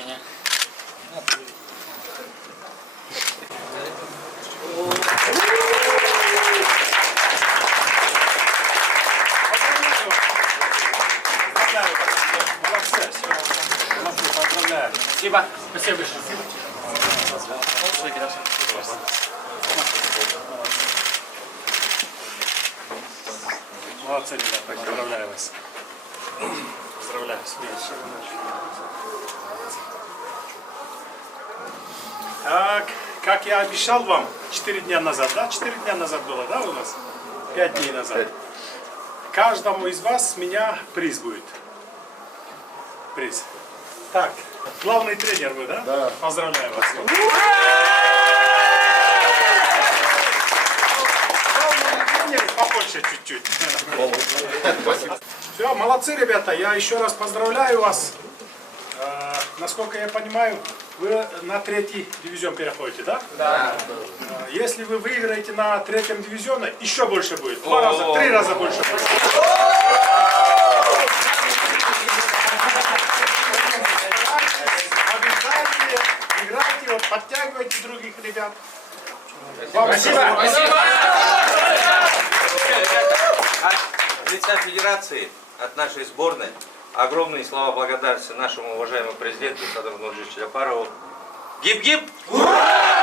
меня. Поздравляю. Спасибо. Спасибо большое. Молодцы, ребята, поздравляю вас. Поздравляю, смеюсь. Как я обещал вам 4 дня назад, да? 4 дня назад было, да, у нас? 5 дней назад. Каждому из вас с меня приз будет. Приз. Так, главный тренер вы, да? Да. Поздравляю вас. Главный тренер побольше чуть-чуть. Все, молодцы, ребята. Я еще раз поздравляю вас. Насколько я понимаю, вы на 3-й дивизион переходите, да? Да. Если вы выиграете на 3-м дивизионе, еще больше будет. 2 раза, 3 раза больше будет. Побеждайте, играйте, вот, подтягивайте других ребят. Спасибо. Спасибо. От лица Федерации, от нашей сборной, огромные слова благодарности нашему уважаемому президенту Садыру Нуржичу Джапарову. Гиб-гиб! Ура!